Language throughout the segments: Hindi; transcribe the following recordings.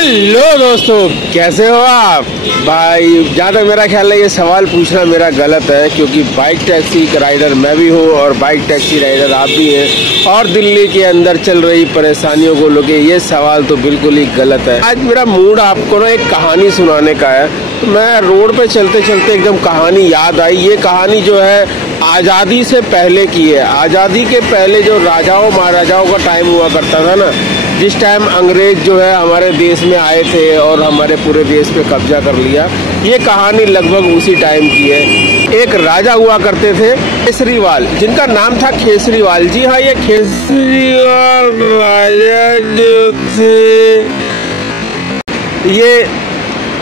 हेलो दोस्तों, कैसे हो आप भाई। जहाँ तक मेरा ख्याल है ये सवाल पूछना मेरा गलत है, क्योंकि बाइक टैक्सी राइडर मैं भी हूँ और बाइक टैक्सी राइडर आप भी हैं, और दिल्ली के अंदर चल रही परेशानियों को लेके ये सवाल तो बिल्कुल ही गलत है। आज मेरा मूड आपको ना एक कहानी सुनाने का है। तो मैं रोड पे चलते चलते एकदम कहानी याद आई। ये कहानी जो है आज़ादी से पहले की है। आज़ादी के पहले जो राजाओं महाराजाओं का टाइम हुआ करता था ना, जिस टाइम अंग्रेज जो है हमारे देश में आए थे और हमारे पूरे देश पे कब्जा कर लिया, ये कहानी लगभग उसी टाइम की है। एक राजा हुआ करते थे केसरीवाल, जिनका नाम था केसरीवाल। जी हाँ, ये केसरीवाल राजा जो थे ये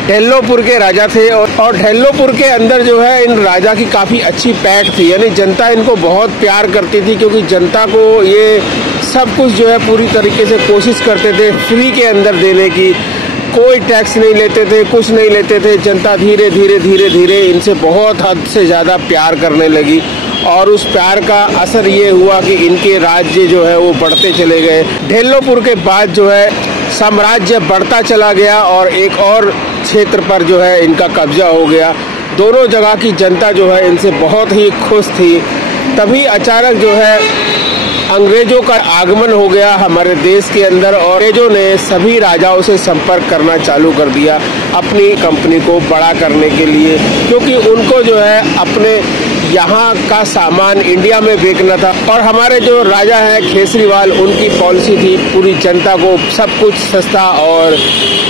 ढेलोपुर के राजा थे, और ढेलोपुर के अंदर जो है इन राजा की काफ़ी अच्छी पैठ थी, यानी जनता इनको बहुत प्यार करती थी, क्योंकि जनता को ये सब कुछ जो है पूरी tariके से कोशिश करते थे फ्री के अंदर देने की। कोई टैक्स नहीं लेते थे, कुछ नहीं लेते थे। जनता धीरे धीरे इनसे बहुत हद से ज़्यादा प्यार करने लगी, और उस प्यार का असर ये हुआ कि इनके राज्य जो है वो बढ़ते चले गए। ढेलोपुर के बाद जो है साम्राज्य बढ़ता चला गया और एक और क्षेत्र पर जो है इनका कब्जा हो गया। दोनों जगह की जनता जो है इनसे बहुत ही खुश थी। तभी अचानक जो है अंग्रेजों का आगमन हो गया हमारे देश के अंदर, और अंग्रेजों ने सभी राजाओं से संपर्क करना चालू कर दिया अपनी कंपनी को बड़ा करने के लिए, क्योंकि उनको जो है अपने यहाँ का सामान इंडिया में बेचना था। और हमारे जो राजा हैं केसरीवाल, उनकी पॉलिसी थी पूरी जनता को सब कुछ सस्ता और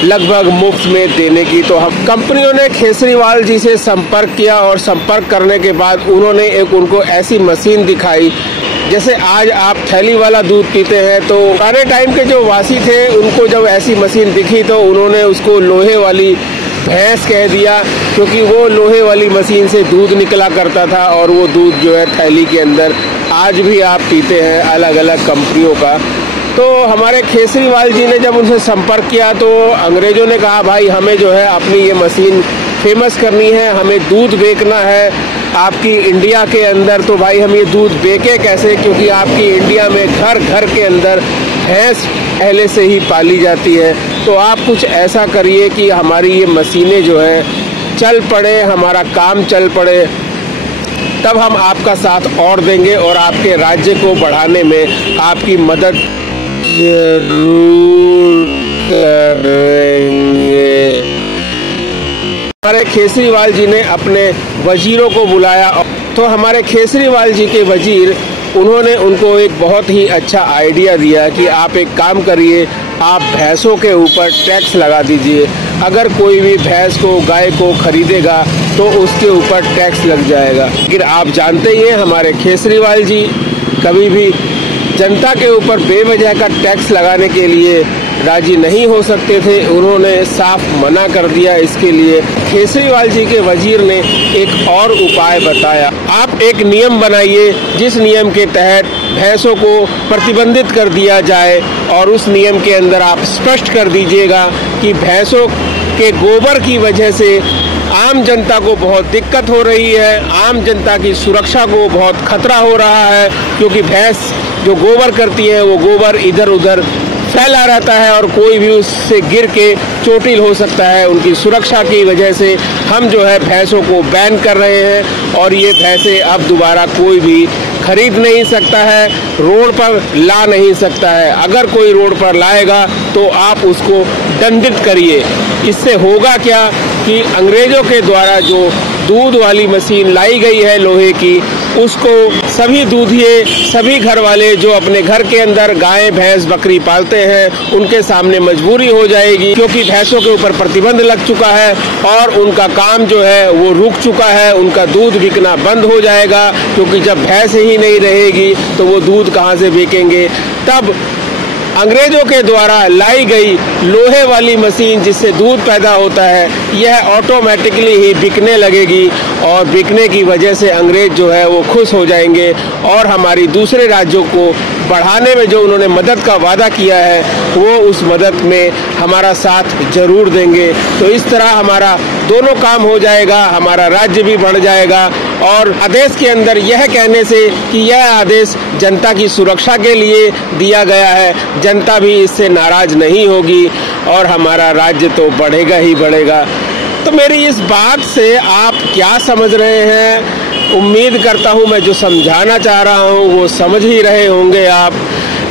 लगभग मुफ्त में देने की। तो हम कंपनियों ने केसरीवाल जी से संपर्क किया, और संपर्क करने के बाद उन्होंने एक उनको ऐसी मशीन दिखाई, जैसे आज आप थैली वाला दूध पीते हैं, तो पुराने टाइम के जो वासी थे उनको जब ऐसी मशीन दिखी तो उन्होंने उसको लोहे वाली भैंस कह दिया, क्योंकि वो लोहे वाली मशीन से दूध निकला करता था, और वो दूध जो है थैली के अंदर आज भी आप पीते हैं अलग अलग कंपनियों का। तो हमारे केसरीवाल जी ने जब उनसे संपर्क किया तो अंग्रेजों ने कहा, भाई हमें जो है अपनी ये मशीन फेमस करनी है, हमें दूध बेचना है आपकी इंडिया के अंदर। तो भाई हम ये दूध बेचे कैसे, क्योंकि आपकी इंडिया में घर घर के अंदर भैंस पहले से ही पाली जाती है। तो आप कुछ ऐसा करिए कि हमारी ये मशीनें जो है चल पड़े, हमारा काम चल पड़े, तब हम आपका साथ और देंगे और आपके राज्य को बढ़ाने में आपकी मदद जरूर करेंगे। हमारे केसरीवाल जी ने अपने वजीरों को बुलाया, तो हमारे केसरीवाल जी के वजीर उन्होंने उनको एक बहुत ही अच्छा आइडिया दिया कि आप एक काम करिए, आप भैंसों के ऊपर टैक्स लगा दीजिए। अगर कोई भी भैंस को गाय को खरीदेगा तो उसके ऊपर टैक्स लग जाएगा। लेकिन आप जानते ही हैं हमारे केसरीवाल जी कभी भी जनता के ऊपर बेवजह का टैक्स लगाने के लिए राजी नहीं हो सकते थे। उन्होंने साफ मना कर दिया इसके लिए। केसरीवाल जी के वजीर ने एक और उपाय बताया, आप एक नियम बनाइए जिस नियम के तहत भैंसों को प्रतिबंधित कर दिया जाए, और उस नियम के अंदर आप स्पष्ट कर दीजिएगा कि भैंसों के गोबर की वजह से आम जनता को बहुत दिक्कत हो रही है, आम जनता की सुरक्षा को बहुत खतरा हो रहा है, क्योंकि भैंस जो गोबर करती है वो गोबर इधर उधर फैला रहता है और कोई भी उससे गिर के चोटिल हो सकता है। उनकी सुरक्षा की वजह से हम जो है भैंसों को बैन कर रहे हैं, और ये भैंसें अब दोबारा कोई भी खरीद नहीं सकता है, रोड पर ला नहीं सकता है। अगर कोई रोड पर लाएगा तो आप उसको दंडित करिए। इससे होगा क्या कि अंग्रेजों के द्वारा जो दूध वाली मशीन लाई गई है लोहे की, उसको सभी दूधिए, सभी घर वाले जो अपने घर के अंदर गाय भैंस बकरी पालते हैं उनके सामने मजबूरी हो जाएगी, क्योंकि भैंसों के ऊपर प्रतिबंध लग चुका है और उनका काम जो है वो रुक चुका है। उनका दूध बिकना बंद हो जाएगा, क्योंकि जब भैंस ही नहीं रहेगी तो वो दूध कहाँ से बेचेंगे। तब अंग्रेजों के द्वारा लाई गई लोहे वाली मशीन जिससे दूध पैदा होता है, यह ऑटोमेटिकली ही बिकने लगेगी, और बिकने की वजह से अंग्रेज जो है वो खुश हो जाएंगे, और हमारी दूसरे राज्यों को बढ़ाने में जो उन्होंने मदद का वादा किया है वो उस मदद में हमारा साथ जरूर देंगे। तो इस तरह हमारा दोनों काम हो जाएगा, हमारा राज्य भी बढ़ जाएगा। और आदेश के अंदर यह कहने से कि यह आदेश जनता की सुरक्षा के लिए दिया गया है, जनता भी इससे नाराज नहीं होगी और हमारा राज्य तो बढ़ेगा ही बढ़ेगा। तो मेरी इस बात से आप क्या समझ रहे हैं? उम्मीद करता हूं मैं जो समझाना चाह रहा हूं वो समझ ही रहे होंगे आप।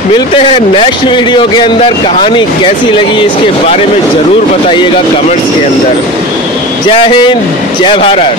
मिलते हैं नेक्स्ट वीडियो के अंदर। कहानी कैसी लगी इसके बारे में ज़रूर बताइएगा कमेंट्स के अंदर। जय हिंद, जय भारत।